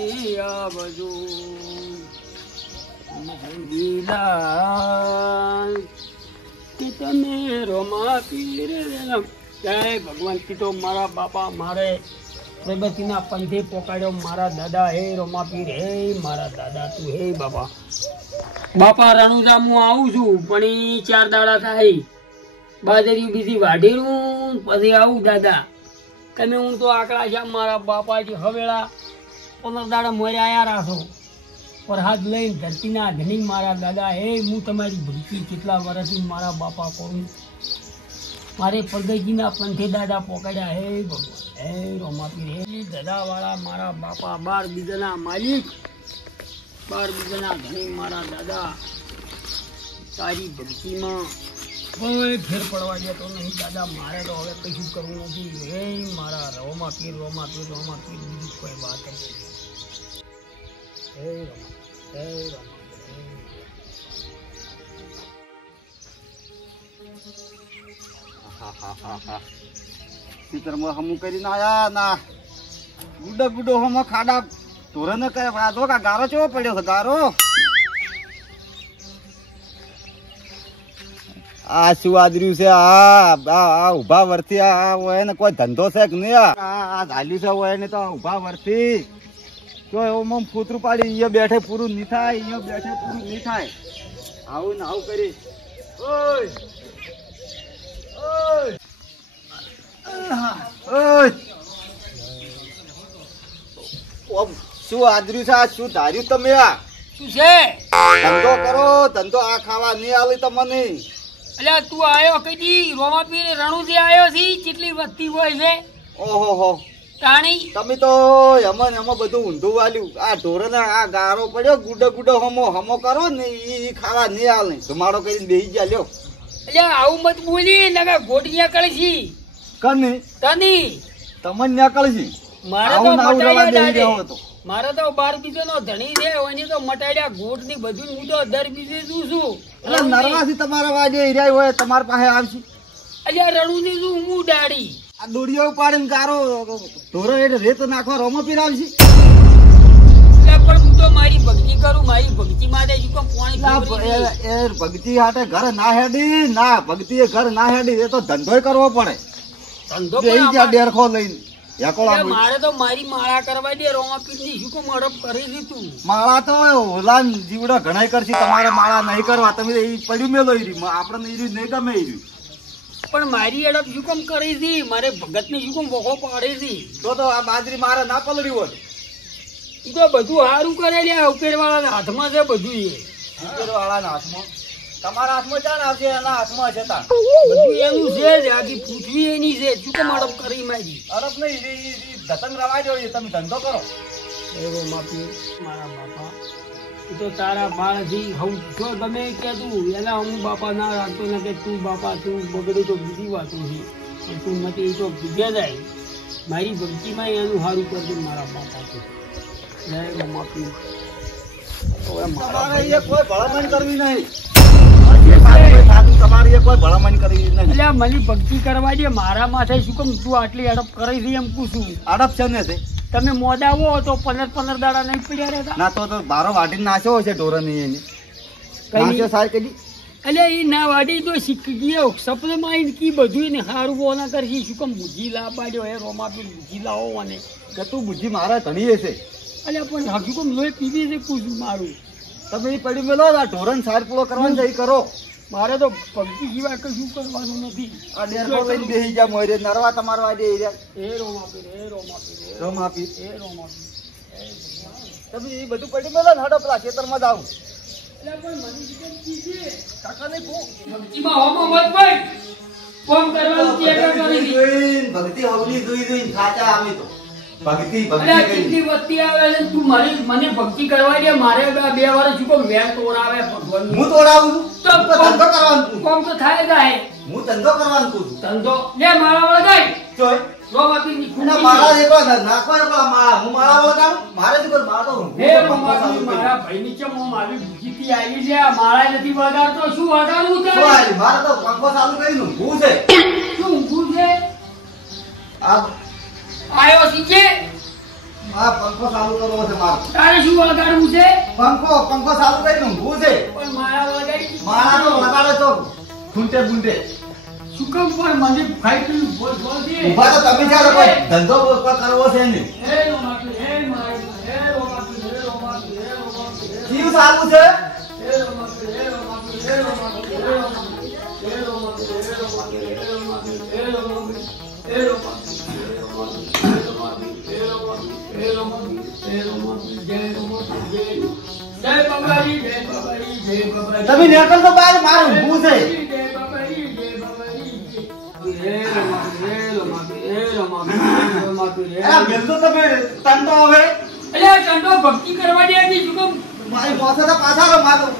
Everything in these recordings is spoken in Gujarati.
જલ્દી આવજો કે તમે રોમા પીર જય ભગવાન કીધો મારા બાપા મારે પ્રગતિના પંથે પોકાડ્યો મારા દાદા હે રોમા પીર હે મારા દાદા તું હે બાપા બાપા રણુજા હું આવું છું પણ ઈ 4 દાડા થાય બાજરી બીજી વાઢીરું પછી આવું દાદા તમે હું તો આકડા છે મારા બાપાજી હવેળા 15 દાડા મોરે આયા રાખો પર હાથ લઈને ધરતીના ધણી મારા દાદા હે હું તમારી ભક્તિ કેટલા વર્ષથી મારા બાપા કરું મારે પ્રગતિના પંથે દાદા પોકાડ્યા હે ભગવાન હે રોમાપીર હે દાદાવાળા મારા બાપા 12 બીજાના માલિક 12 બીજાના ધણી મારા દાદા તારી ભક્તિમાં કોઈ ફેર પડવા જતો નહીં દાદા મારે તો હવે કશું કરવું નથી હે મારા રોમાપીર રોમાપીર રોમાપીર બીજી કોઈ વાત નથી હે રોમા હે રોમા ચિત્રમાં હમું કરીને આયા ના ગુડો ગુડો હમો ખાડા ધોરણ કરે વાંધો કા ગારો ચેવો પડ્યો છે ગારો આ શું આદર્યું છે આ ઉભા વર્તી આ હોય ને કોઈ ધંધો છે કે નહીં આ ઝાલ્યું છે હોય ને તો ઉભા વર્તી તો એવું મમ ફૂતરું પાડી અહીંયા બેઠે પૂરું નહીં થાય અહીંયા બેઠે પૂરું નહીં થાય આવું ને આવું કરી ઓય શું આદર્યું છે શું ધાર્યું તમે આ શું છે ધંધો કરો ધંધો આ ખાવા નહીં આલી તમને અલ્યા તું આયો કદી રોમાપીર રણુજી આયો છી કેટલી વસ્તી હોય છે ઓહો તાણી તમે તો એમાં બધું ઊંધું વાલ્યું આ ઢોરને આ ગારો પડ્યો ગુડો ગુડો હમો કરો ને ઈ ખાવા નહીં આલે ધુમાડો કરીને બેસી ગયા લ્યો અલ્યા આવું મત બોલી નકા ગોટિયા કળશી કને તની તમને ન્યા કળશી મારે તો મટાડ્યા દાડે મારે તો 12 બીજોનો ધણી છે ઓની તો મટાડ્યા ગોટ ની બધું હું તો દર બીજે છું એટલે નરવાસી તમારા વાજે હીરાય હોય તમાર પાસે આવશે અલ્યા રણુજી છું હું દાડી આ દોડીઓ ઉપાડીને ગારો ઢોરો એટલે રેત નાખવા રોમો પીરાવશે પણ હું તો મારી ભક્તિ કરું મારી ભક્તિ માટે શું કેમ પાણી એ ભક્તિ હાટે ઘર ના હેડી ના ભક્તિ એ ઘર ના હેડી એ તો ધંધોય કરવો પડે ધંધો ડેરખો લઈને મારે તો મારી માળા કરવા દે રોમાપીર ની શું કેમ અડપ કરી દીધું માળા તો ઓલાન જીવડા ઘણા કરશે તમારે માળા નહીં કરવા તમે એ પડ્યું મેલો આપણે નહીં ગમે પણ મારી અડપ શું કેમ કરી હતી મારે ભગત ને શું કેમ વખો પાડી હતી તો આ બાજરી મારે ના પલડી હોત એ તો બધું સારું કરે લે ઉપેર વાળાના હાથમાં છે બધું એ ઉપેર વાળાના હાથમાં તમારા હાથમાં ચાણ આવશે એના હાથમાં છે તા બધું એનું છે જ આખી પૃથ્વી એની છે શું કેમ અડપ કરી મારી અડપ નહીં ધતંગ રવા જો તમે ધંધો કરો એવો માપી મારા બાપા એ તો તારા બાળથી હું જો ગમે કે તું એના હું બાપા ના રાખતો ને કે તું બાપા તું બગડ્યું તો બીજી વાતો છે પણ તું નથી એ તો ભૂગ્યા જાય મારી ભક્તિમાં એનું સારું કરજો મારા બાપા તો જય માપી તમારે એ કોઈ ભલામણ કરવી નહીં તમારે એ કોઈ ભલામણ કરવી નહીં એટલે મને ભક્તિ કરવા દે મારા માથે શું કેમ તું આટલી અડપ કરી છે એમ પૂછું અડપ છે ને તમે મોદાવો તો 15 દાડા નહીં પડ્યા રહેતા ના તો બારો વાટીને નાખ્યો હશે ઢોરો ની એની નાખ્યો સાહેબ કદી એટલે એ ના વાડી તો શીખી ગયો સપનામાં આવીને કી બધું ને સારું બોના કરશી શું કેમ બુજી લા પાડ્યો હે રોમાપીર બુજી લાવો અને કે તું બુજી મારા ધણી હશે એટલે પણ હજુ કેમ લોહી પીવી છે પૂછું મારું તમે એ પડી મેલો આ ઢોરણ સાર પૂરો કરવાનો છે એ કરો મારે તો ભક્તિ સિવાય કશું કરવાનું નથી આ ડેરખો લઈને બેસી જા મોરે નરવા તમારા વાડે હે રોમાપીર હે રોમાપીર રોમાપીર હે રોમાપીર તમે એ બધું પડી મેલો ને હડો પેલા ખેતરમાં જ આવું એટલે પણ મને કેમ કીધે કાકાને કો ભક્તિમાં હોમો મત ભાઈ કોમ કરવાનું કે કરી ભક્તિ હવલી જોઈ થાચા આવી તો ભક્તિ કેટલી વસ્તી આવે છે તું મને ભક્તિ કરવા દે મારે 2 વર્ષ ચૂકો વેર તોડાવે ભગવાન હું તોડાવું છું તો ધંધો કરવાનું કોમ તો થાય જાય હું ધંધો કરવાનું છું ધંધો લે મારા વાળા ગઈ જોય રોમાપીર ની ના મારા એકલો નાખો એકલો મારા હું મારા વગાડું મારે જ કોઈ મારતો હે રોમાપીર મારા ભાઈ ની કેમ હું મારી ભૂજીથી આવી છે આ મારા નથી વગાડતો શું વગાડવું છે મારે તો પંખો ચાલુ કરીને ઊંઘું છે શું ઊંઘું છે આ આયો સીજે આ પંખો ચાલુ કરવો છે મારે. તારે શું વગાડવું છે? પંખો ચાલુ કરીને ઊંઘવું છે. પણ મારા વગાડી મારા તો લગાડો તો ખૂંટે બૂંટે. શું કામ પણ મને ફાઈટ બોલ દે. ઊભા તો તમે ચાલો, કોઈ ધંધો કરવો છે નહીં. હે રોમાપી, હે મારી, હે રોમાપી, હે રોમાપી, હે રોમાપી, હે જીવ ચાલુ છે. હે રોમાપી, હે રોમાપી, હે રોમાપી, હે રોમાપી, હે રોમાપી, હે રોમાપી, હે રોમાપી, હે રોમાપી, હે રોમાપી, તમે નીકળ તો બહાર, મારે ઊભું છે. આ મેલતો તમે તંતો હવે ભક્તિ કરવા દે હતી શું કામ? મારી પાસે તો પાછા મારું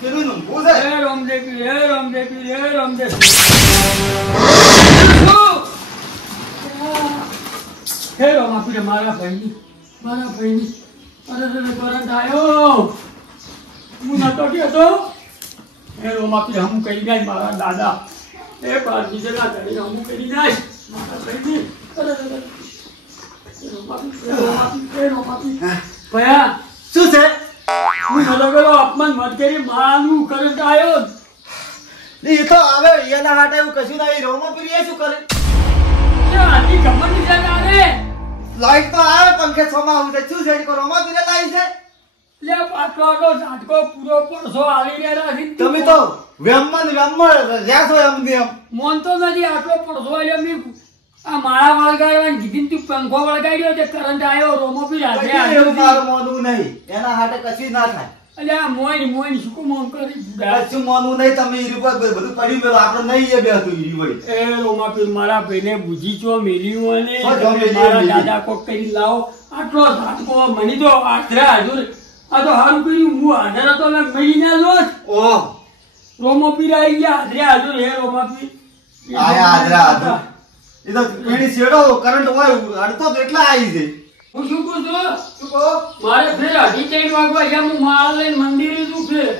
ફેરવીને ઊભું છે. હે રામદેવી, હે રામદેવી, હે રામદેવી. હે રામાપી, મારા ભાઈની અરે કરંટ આવ્યો. હું નતો કહેતો. હે રામાપી, હમ કહી જાય મારા દાદા. એ બાર બીજેલા ધણી હમ કરી જાય મારા ભાઈની. અરે રામાપી. ભયા શું છે? હું નતો કર્યો, અપમાન મત કરી. મારાનું કરંટ આવ્યો. એ તો હવે એના માટે એવું કશું નહીં. રોમાપીર એ શું કરે? આની ખબર નહીં છે તારે. લાઈટ તો આવે, પંખે છમાં આવું છે. શું છે? રોમાપીર લાવી છે. લે પાટલો ઝાટકો પૂરો પડશો આલી રહ્યા નથી. તમે તો વેમમાં રહ્યા છો એમ ને એમ. મોનતો નથી આટલો પડશો એટલે મેં આ માળા વળગાડવાની કીધી તું પંખો વળગાડ્યો તે કરંટ આવ્યો. રોમાપી રાત્રે એવું મારું મોનવું નહીં. એના હાટે કશું ના થાય. એટલે આ મોઈન શું કો મોન કરી કશું મોનવું નહીં. તમે ઈ રૂપિયા બધું પડી ગયેલું. આપણે નહીં એ બેસતું ઈ વળી. એ રોમાપી મારા ભાઈને બુજી ચો મેલ્યું અને જો મેલ્યું, મારા મેલ્યું. દાદા કોક કરી લાવો. આટલો ઝાટકો મને તો આધરા હજુર આ તો હારું કર્યું. હું હાજર હતો ને મળી ના જોત. ઓહ, રોમાપી આવી ગયા આધરા હજુર. હે રોમાપી આયા આદરા. એ તો પેણી શેડો કરંટ હોય અડતો તો એટલા આવી છે. હું શું કહું છું? શું કહો? મારે ફેર 2:30 વાગવા અહીંયા હું માળા લઈને મંદિરે છું ફેર.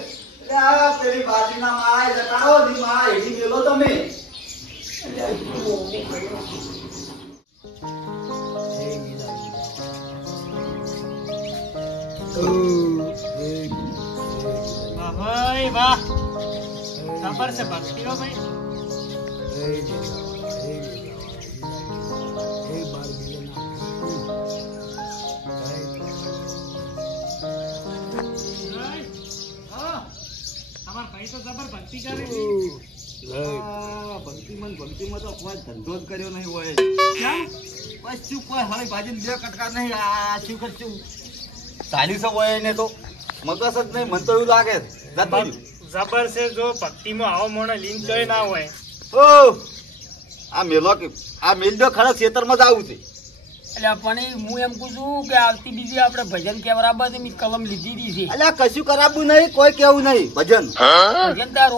આ પેલી બાજરીના માળા એ જટાડો દી માળા હેડી ગયેલો તમે. ભાઈ વાહ, ખબર છે ભક્તિ હો ભાઈ. તમાર ભાઈ તો જબર ભક્તિ કરે છે. ભક્તિમાં તો કોઈ ધંધો જ કર્યો નહીં હોય. કેમ? બસ શું કોઈ હાલી ભાજીને બે કટકા નહીં. આ શું કરશું? 40 હોય ને તો મગજ જ નહીં. મને તો એવું લાગે જતું રહ્યું. જબર છે. જો ભક્તિમાં આવો મોણો લીન જોઈ ના હોય. ઓ આ મેલો કે આ મેલજો ખરા ખેતરમાં જ આવું છે. એટલે પણ હું એમ કહું છું કે આવતી બીજી આપણે ભજન કેવરાબા છે મેં કલમ લીધી હતી છે. અલ્યા કશું કરાવવું નહીં. કોઈ કેવું નહીં. ભજન ભજન તાર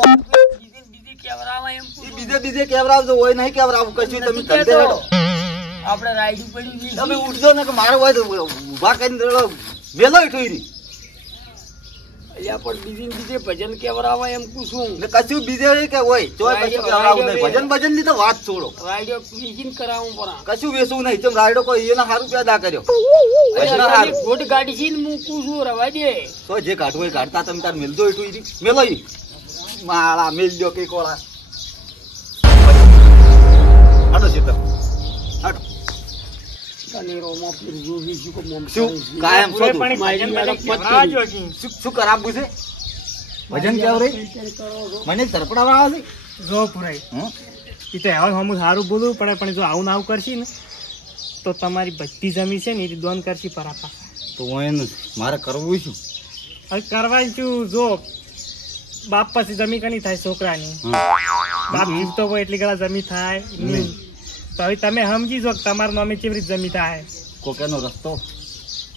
બીજી કેવરાવા એમ કહું છું. બીજે કેવરાવજો. હોય નહીં કેવરાવું કશું. તમે ધંધે હેડો. આપણે રાઈડ પડ્યું છે. તમે ઉઠજો ને કે મારે હોય તો ઊભા કરીને વેલો ઈઠોઈ એટલે પણ બીજે ભજન કેવરાવા એમ કહું છું. ને કશું બીજે કે હોય ચોય કશું કરાવવું નહીં. ભજન ની તો વાત છોડો. રાઈડો બીજીને કરાવું પણ કશું વેસવું નહીં. તેમ રાયડો કોઈ એના સારું પેદા કર્યો. ભજન હારું. ગોટ ગાડી છે ને હું કહું છું રવા દે. તો જે કાઢવું હોય કાઢતા. તમે તાર મેલજો ઈઠું મેલો ઈ માળા મેલજો કે કોળા હાટો છે. હાટો શું કાયમ છો તું? શું કરાવવું છે? ભજન કેવું રે? મને તરપડાવા આવે છે. જો પુરાઈ એ તો હવે હું સારું બોલવું પડે, પણ જો આવું ના આવું કરશી ને તો તમારી બધી જમીન છે ને એ દોન કરશી પરાપા. તો હું મારે કરવું શું? હવે કરવા શું? જો બાપ પછી જમી કની થાય છોકરાની. બાપ જીવતો હોય એટલી ઘણા જમી થાય નહીં. તો હવે તમે સમજી જો તમારા નામે કેવી રીતે જમી થાય. કોકેનો રસ્તો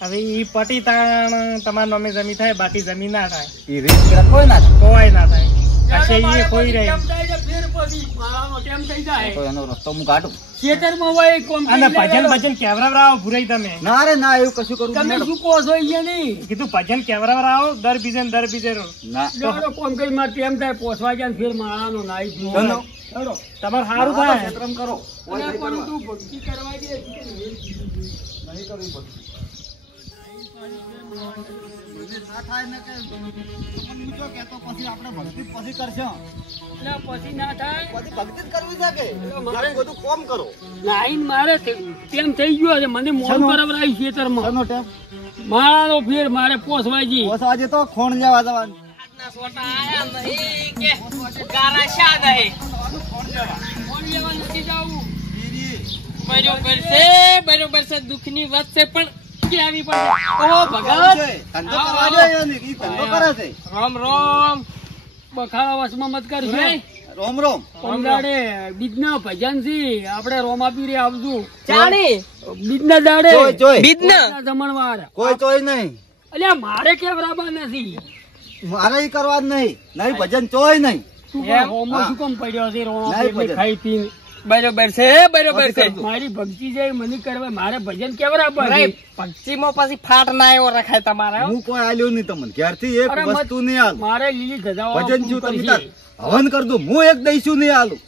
હવે એ પટી તાણ તમારા નામે જમી થાય, બાકી જમી ના થાય. એ રીત કોઈ ના કોઈ ના થાય. કશે ઈ કોઈ રહે તો એનો રસ્તો હું કાઢું. ખેતરમાં હોય કોમ અને ભજન કેવરાવરાવો ભૂરાઈ તમે. ના રે ના એવું કશું કરું તમે શું કહો છો અહીંયા નહીં? કીધું ભજન કેવરાવરાવો દર બીજે ના લેવડો કોમ કરી મારે ટેમ થાય પોસવા જાય ને ફેર માળાનો નાઈ ચલો. તમારે સારું થાય. કરો અને પણ તું ભક્તિ કરવા દે. નહીં કરવી ભક્તિ. ના થાય ને કે હું જો કહેતો પછી આપણે ભક્તિ પછી કરશું. એટલે પછી ના થાય પછી ભક્તિ જ કરવી છે કે મારે બધું કોમ કરો. નાઈન મારે તેમ થઈ ગયો છે મને મોન શાનો? બરાબર આવી ખેતરમાં શાનો ટેમ? માળાનો ફેર મારે પોસવાજી આજે તો ખોણ લેવા જવાનું. ફોન લેવા નથી જાવું. બરોબર છે દુઃખની વાત છે પણ કેવી પડે ઓહો ભગત ધંધો કરવા જોઈએ ને, ઈ ધંધો કરે છે. રામ રામ બખાડા વસમાં મત કરશે રોમ રોમ. પંદાડે બીજના ભજન થી આપણે રોમાપીરે આવશું ચાણી બીજના દાડે જોઈ જોઈ. બીજના જમણવાર કોઈ ચોય નહીં. અલ્યા મારે કેમ રાબા નથી મારે ઈ કરવા જ નહીં. નહીં ભજન ચોય નહીં. તું એમ? હોમો શું કામ પડ્યો છે નહીં રોમાપીર ભજન. ખાઈ પીને બરોબર છે બરોબર છે મારી ભક્તિ જાય મને કરવા મારે ભજન કેવા રાબા છે? પક્ષીમાં પછી ફાટ ના એવો રખાય તમારે હું કોઈ આલ્યો નહીં તમને. ઘેરથી એક અરે મત- વસ્તુ નહીં આલું. મારે લીલી ધજાઓ ભજન છું પૂરું તમે કરશે. તાર હવન કર દો. હું એક દઈશું નહીં આલું.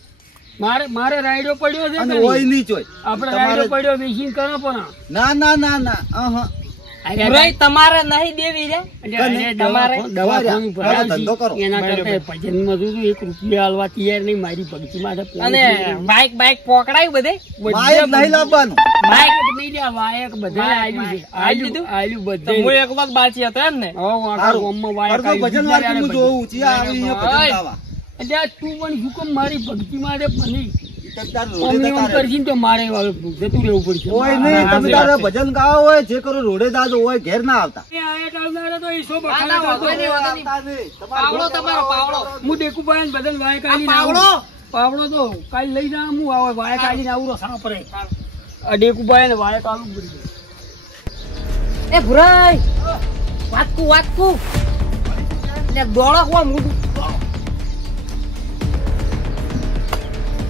મારે રાયડો પડ્યો છે અને કે ઓય નહીં? નહીં ચોય. આપણે તમારે- રાયડો પડ્યો બેસીને કરો પણ ના ના ના ના ભાઈ તમારે નહીં દેવી રે એટલે કને? તમારે દવાખાનું મારે ધંધો કરો. ભરાવશે. એના કરતા ભજનમાં તો શું 1 રૂપિયા આલવા તૈયાર નહીં મારી ભક્તિ માટે અને બાઈક પકડાયું બધે માયક નહીં લાવવાનું. વાયક નહીં લ્યા, વાયક બધાએ આલ્યું છે. આલ્યું દીધું? આલ્યું તો બધાએ. હું એકલો જ બાચી હતો એમ ને હઉ, આખા સારું. ગામમાં વાયક કરજો આલ્યું. ભજન બીજા વાળું હું યાર જોઉં. ચિયા આવે અહીંયા ભજન ઓય. ગાવા. એટલે આ તું પણ શું કામ મારી ભક્તિ માટે બની ઈ તો તાર રોડે ઓમ જતા એમ રહે. કરશે ને તો મારે હવે જતું રહેવું પડશે. ઓય નહીં. હા, તમે સાચી તારે વાત છે. ભજન ગાવા હોય જે કરો રોડે જાજો હોય ઘેર ના આવતા. એ આયા ટાળનારા તો ઈ શો ના, બખાડા વાંધો કરતો. નહીં, વાંધો નહીં. આવતા નહીં. તમારે પાવડો ઘેર તમારો પાવડો હું ડેકુભાઈ ને બધાને વાયક આ આલીને પાવડો આવું. પાવડો તો કાલ લઈ જા હું આવે વાયક આલીને આવું સાપરે આ ડેકુભાઈ ને વાયક આલું પડી. એ ભુરાઈ વાતકું ને દોડો કોણ મોટું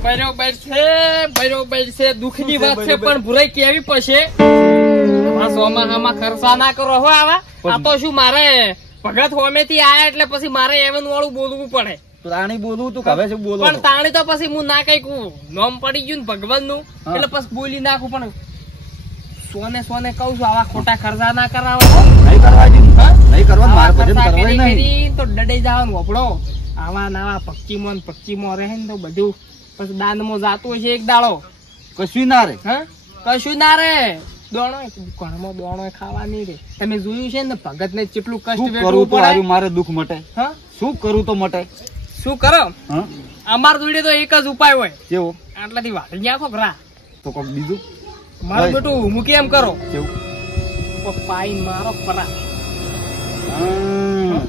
બરોબર છે દુઃખની વાત છે પણ ભુરાઈ કેવી પડશે આ સોમાહામાં ખર્ચા ના કરો હો આવા આ તો શું મારે ભગત હોમેથી આયા એટલે પછી મારે એવન વાળું બોલવું પડે પ્રાણી બોલવું તું હવે શું બોલો પણ તાણી તો પછી હું ના કઈક નોમ પડી ગયું ને ભગવાન નું હા. એટલે પછી બોલી નાખું પણ સોને કઉ છું આવા ખોટા ખર્ચા ના કરાવો નહીં કરવા દીધું. હા? નહીં કરવાનું. મારે આવા ભજન ખર્ચા કરવાય કરી નહીં. કરી તો ડડે જવાનું વપડો આવા નવા પક્ષીમાં રહે ને તો બધું પછી દાનમાં જાતું હશે એક દાડો કશું ના રે. હા કશું ના રે દોણો ઘરમાં દોણો ખાવા નહીં રે તમે જોયું છે ને ભગત ને કેટલું કષ્ટ શું વેઠવું કરું તો પડે હારું મારે દુઃખ મટે. હા શું કરું તો મટે. શું કરો હા અમાર જોડે તો એક જ ઉપાય હોય કેવો? આટલાથી વાળી ગયા ખોખરા તો કોક બીજું મારું હોય. બેટું મૂકી એમ કરો કેવું? કોક પાઈ મારો પરા હા.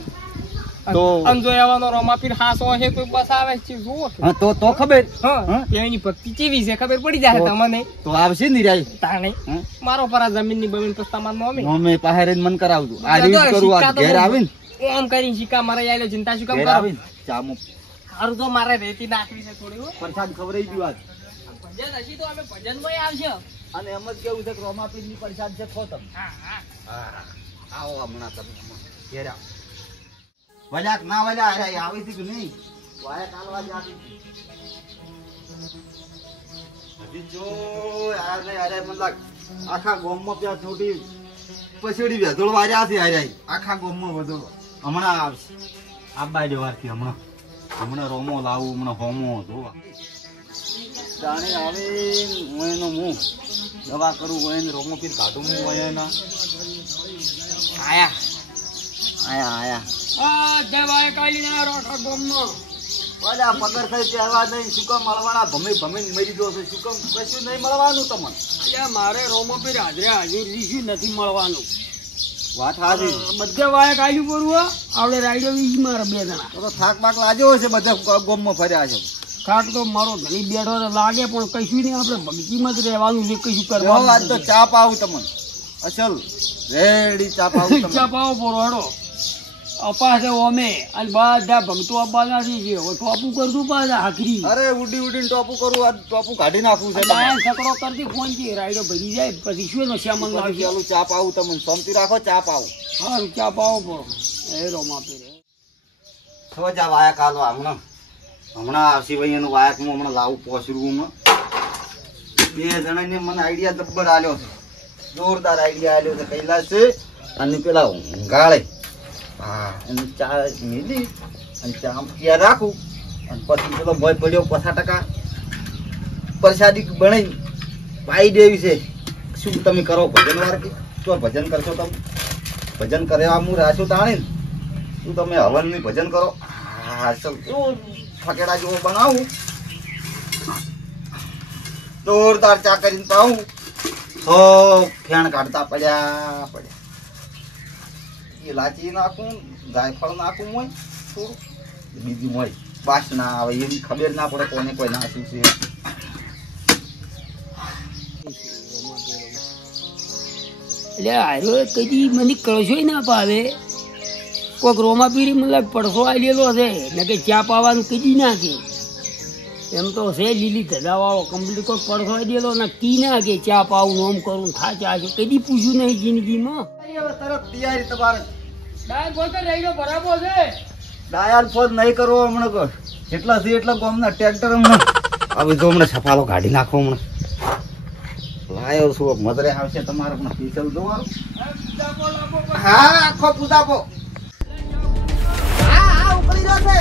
તો અંજો એવાનો રોમાપીર હાસો હશે કોઈ બસ આવે છે જુઓ છો. હા, તો ખબર. હા હા? એની ભક્તિ કેવી છે ખબર પડી જાય તો- તમને તો આવશે નિરાય. તાણે હા? મારો પરા જમીન ની બમીન પછી તમારું નોમી અમે પાસે રહીને મન કરાવજો. આ રીત કરું. આ ઘેર આવીને ઓમ કરીને શિકા મારે આવેલો ચિંતા શું કામ ઘેર કરો આવીને ચામો સારું તો મારે રેતી નાખવી છે થોડી હો. પ્રસાદ ખવડાવી દીધું આજ. ભજન હજી તો અમે ભજન માં આવશે અને એમ જ કેવું છે કે રોમાપીર ની પ્રસાદ છે ખો તમે. હા હા હા. આવો હમણાં તમે હમણાં. ઘેર આવો. વલ્યાક ના વલ્યા અરે આવી હતી કે નહીં? વાયા કાલવા જ આવી હતી. હજી જો યાર નહીં અરે મને લાગ આખા ગામમાં ત્યાં છોટી પછડી વેધોળ વાર્યા છે અરે આખા ગામમાં વેધોળ હમણાં આવશે. આબા જવારથી હમણાં રોમો લાવું હમણાં હોમો જોવા જાણે આવે હું એનો મું દવા કરું હોય ને રોમો પીર કાઢું હું હોય એના આયા આયા બધા વાયક આલીને આવ્યો આખા ગામમાં. ઓલા પગાર થઈ પહેરવા નહીં શું કામ મળવાના ભમી ભમી મરી ગયો છે શું કામ કશું નહીં મળવાનું તમને. અલ્યા મારે રોમાપીર હાજરે હાજર લીધું નથી મળવાનું. વાત હાજી. બધા વાયક આલ્યું પડવું હો. આવડે રાયડો વીજ મારે 2 જણા. તો થાક બાક લાગ્યો હશે બધા ગોમમાં ફર્યા છે. કાક તો મારો ઘણી બેઠો તો લાગે પણ કશું નહીં આપણે ભક્તિમાં જ રહેવાનું છે કશું આજ કરવાનું તો ચા પાવું તમને અસલ રેડી ચા પાવું ચા તમને. પાવો પોરો હડો અપાશે ઓમે અને બધા ભક્તો આપવાના છે જે હવે ટોપું કરતું પાછા આખરી અરે ઉડી ઉડીને ટોપું કરું આ ટોપું કાઢી નાખવું છે લાયન તમારે. છકડો કરતી ફોન થી રાયડો ભરી જાય પછી શું એનો શ્યામન પછી લાવશે પેલું ચા પાવું તમને શાંતિ રાખો ચા પાવું. હા ચા પાવો પોરો એ રોમાપીર તો જા વાયક હાલો હમણાં આવશે ભાઈ એનું વાયકમાં હમણાં લાવું પોસરું 2 જણાને મને આઈડિયા જબ્બર આલ્યો છે જોરદાર આઈડિયા આલ્યો છે કૈલાસ છે. અને પેલા ઊંઘાળે હા એને ચા મેલી અને ચા ત્યાં રાખું અને પછી પેલો ભય પડ્યો 50% પ્રસાદી બનાવી પાઈ દેવી છે. શું તમે કરો ભજન વાર કે શું ભજન કરશો તમે? ભજન કર્યા હું રાશું તાણી શું તમે હવનની ભજન કરો? હા શું ફકેડા જેવો બનાવું જોરદાર ચા કરીને પાવું તો ફેણ કાઢતા પડ્યા ઇલાચી નાખું જાયફળ નાખું હોય થોડું બીજું હોય બાસ ના આવે એની ખબર ના પડે કોને કોઈ નાખ્યું છે. એટલે આર્યો કદી મને કળશો ના પાવે કોઈક રોમાપીરી મતલબ પડસો આવેલો છે ને કે ચા પાવાનું કદી ના કે એમ તો છે લીલી ધજાવાળો કમ્પ્લીટ કોઈ પડસો આવેલો ને કી ના કે ચા પાવું નોમ કરું થા ચા છે કદી પૂછ્યું નહીં જિંદગીમાં. તરત તૈયારી તમારે ડાયર ફોન તો લઈ લો બરાબર છે. ડાયર ફોન નહીં કરવો હમણાં જેટલા છે એટલા ગામના ટ્રેક્ટર હમણાં હવે જો હમણાં સફાલો કાઢી નાખો હમણાં લાયો શું મદરે આવશે તમારે પણ સ્પેશિયલ જોવાનું. હા આખો પૂદાપો હા ઉકળી જશે.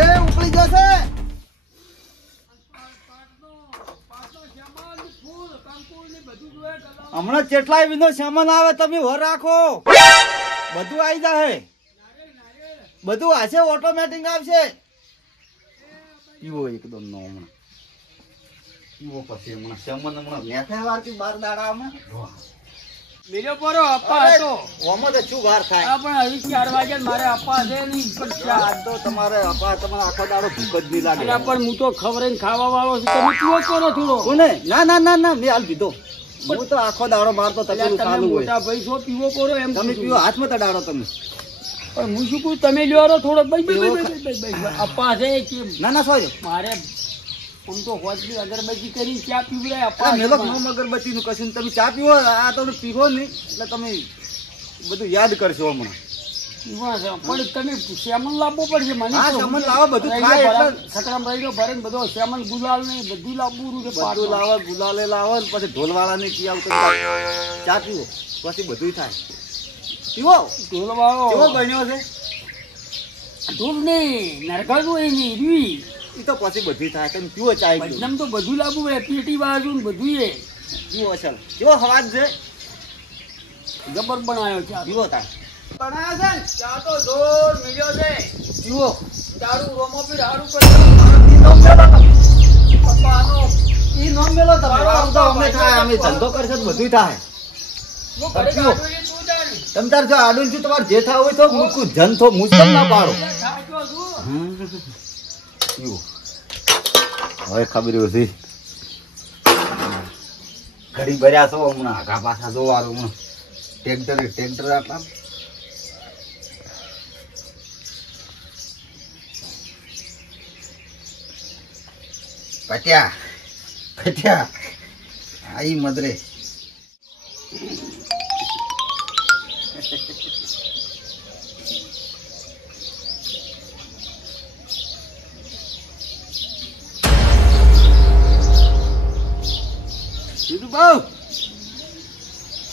એ ઉકળી જશે. હમણાં કેટલાય વિનો સામાન આવે તમે વર રાખો બધું આવી જાય બધું હશે ઓટોમેટિક આવશે. પીવો એકદમ નો હમણાં પીવો પછી હમણાં સામાન હમણાં મેઠા વારથી 12 દાડા હમણાં મેલો પરો અપ્પા હતો ઓમાં તો શું વાર થાય પણ હજી 4 વાગે મારે અપ્પા છે નહીં પણ આજ તો તમારે અપા તમારે આખો દાડો ભૂખ જ નહીં લાગે. એટલે પણ હું તો ખવડાઈને ખાવા વાળો છું તમે પીવો કરો થોડો. કોને ના ના ના ના મેં હાલ પીધો હું તો આખો દાડો મારતો તકલીફ ચાલુ હોય. મોટા ભાઈ છો પીવો કરો એમ તમે પીવો હાથમાં તડાડો તમે. પણ હું શું કહું તમે લ્યો થોડો અપ્પા છે કે ના ના સોજો મારે આમ તો હોજની અગરબત્તી કરી ચા પીવડાય આ અપ્પા મેલો નો અગરબત્તી નું કશું તમે ચા પીવો આ તો પીવો નહીં એટલે તમે બધું યાદ કરશો હમણાં. પણ તમે સેમન લાવવો પડશે મને. હા સામાન લાવો બધું થાય એટલે સકરામ રહીડો ભરે ને બધો સેમન ગુલાલ ને બધું લાવવું છે. બધું લાવો ગુલાલે લાવો ને પછી ઢોલવાળા ને કી આવતો ચા પીવો પછી બધું થાય. પીવો ઢોલ વાળો કેવો બન્યો છે ઢોલ નહીં નરગળું એ નહીં રીવી એ તો પછી બધું થાય તમે પીવો ચા પીવો બદનામ તો બધું લાવવું પડે પેટી બાજુ ને બધું એ પીવો અસલ કેવો હવાજ છે જબર બનાવ્યો છે પીવો થાય બનાવ્યો છે ને ચા તો જોર મળ્યો છે. પીવો તારું રોમો પી હારું કરે પપ્પાનો ઈ નોમ મેલો તમારો આમ તો અમે થાય અમે ધંધો કરશે તો બધું થાય. હું ઘરે પીવો. ગાડું તું જાણ તમ તાર જો આડું છું તમારે જે થાવ હોય તો મૂકું જન તો મુશ્કેલ ના પાડો. થાક્યો છું પીવો હવે ખબર હતી ઘડી ભર્યા છો હમણાં આગા પાછા જોવાનું હમણાં ટ્રેક્ટર આટલા પટ્યા આઈ મદરે વિદુબા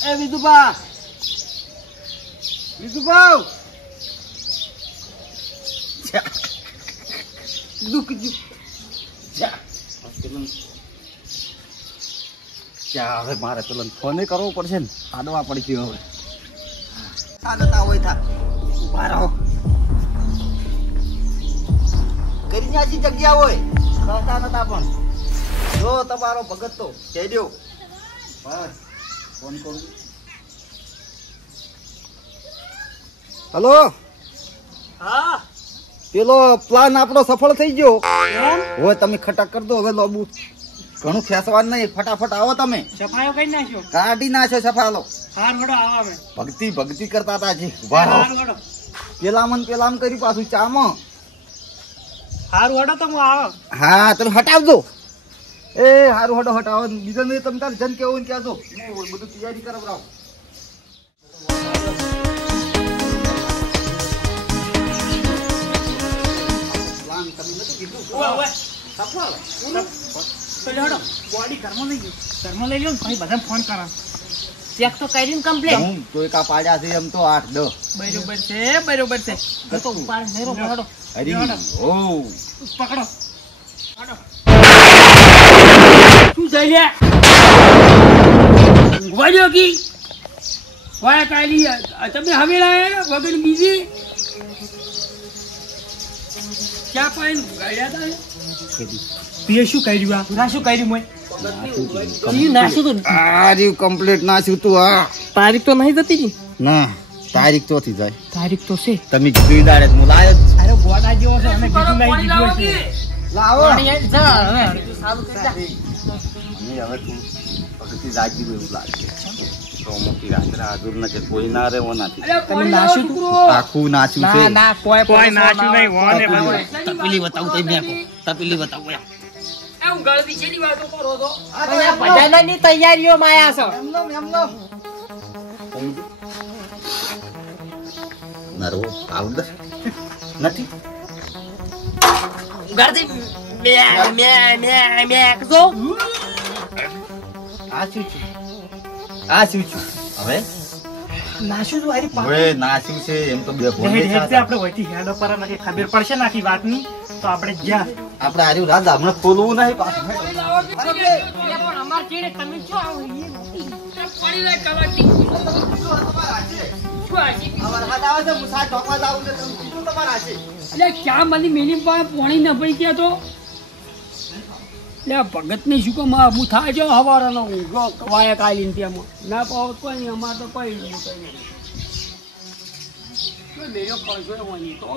એ વિદુબા દુઃખ હવે મારે પેલો ફોન કરવો પડશે ને આડવા પડશે હવે સાદતા હોય થા ઉભા રહો કરી નાખી જગ્યા હોય ખાતા નતા પણ જો તમારો ભગત તો કહી દો બસ ફોન કરું. હલો હા પેલો પ્લાન આપણો સફળ થઈ ગયો હવે તમે ખટાક કરી દો હવે લોબુ ઘણું ખેસવાનું નહીં ફટાફટ આવો તમે સફાયો કરી નાખ્યો કાઢી નાખો સફાલો હાર વડો આવો અમે ભક્તિ કરતા હતા જી ઉભા રહો હાર વડો પેલામ કરી પાછું ચામાં હાર વડો તો હું આવો હા તમે હટાવજો એ હારું હટાવો બીજો નહીં તમે તારે જન કેવું ને કહેજો હું બધું તૈયારી કરાવરાવ. કામ તમે નતું કીધું ઓવે સફળ તો લેડો બોડી ઘરમાં લઈ ગયો ઘરમાં લઈ લ્યો ને ભાઈ બધા ફોન કરા ચેક તો કરીને કમ્પ્લીટ હું તોય કા પાડ્યા છે એમ તો 8-10 બરોબર છે હું તો ઉપાડ નેરો પકડો હરી ઓ પકડો શું થઈ લે ઊંઘવા જો કી વાય કાલી તમે હવે લાયા વગર બીજી ક્યાં પાઈન ગાડ્યા તા તે શું કર્યું આ ના શું કર્યું મોય ઈ નાશું તો આરી કમ્પ્લીટ નાખ્યું તું આ તારીખ તો નહીં જતી જી ના તારીખ ચોથી જાય તારીખ તો છે તમે કીધું દાડે હું લાયો જ અરે ગોડા જેવો છે અમે બીજું નહીં દીધું છે લાવો પાણી આવી જા હવે સારું કરી જા હવે તું પગથી જાગી ગયું એવું લાગે તો મોટી રાત્રે હાજર ન કે કોઈ ના રે નથી અરે તમે પાણી નાશું લાવો તું? છોકરો. આખું નાચ્યું છે ના કોઈ નાશું નહીં વોને તપેલી બતાવું તઈ મેકો તપેલી બતાવું એ ઊંઘાળ પીછેની વાતો કરો છો ભજનની તૈયારીઓમાં આયા છો નરવો આવડે નથી ગાડી મે મે મે મે કજો આ શું છે આ શું છે હવે નાશું તો આરી હવે નાચ્યું છે એમ તો બે ભોલે આપણે વહીથી હેડ પર નથી ખબર પડશે ને આખી વાતની તો આપણે જ્યાં આપણે આર્યું રાત હમણાં ખોલવું નહીં પાછું અમાર ચેડે તમે શું આવો પાણી લાય કવાટી શું આજી એટલે ક્યાં બધી મેલી પાણી ન પડી ગયા તો એટલે ભગત ને શું કહું હું થાય છે હવારાનો ઊંઘો કવાય કાલીને ત્યાં ના પાવ કોઈ નહીં અમારે તો કોઈ નહીં મેળો પડશો એવો નહીં તો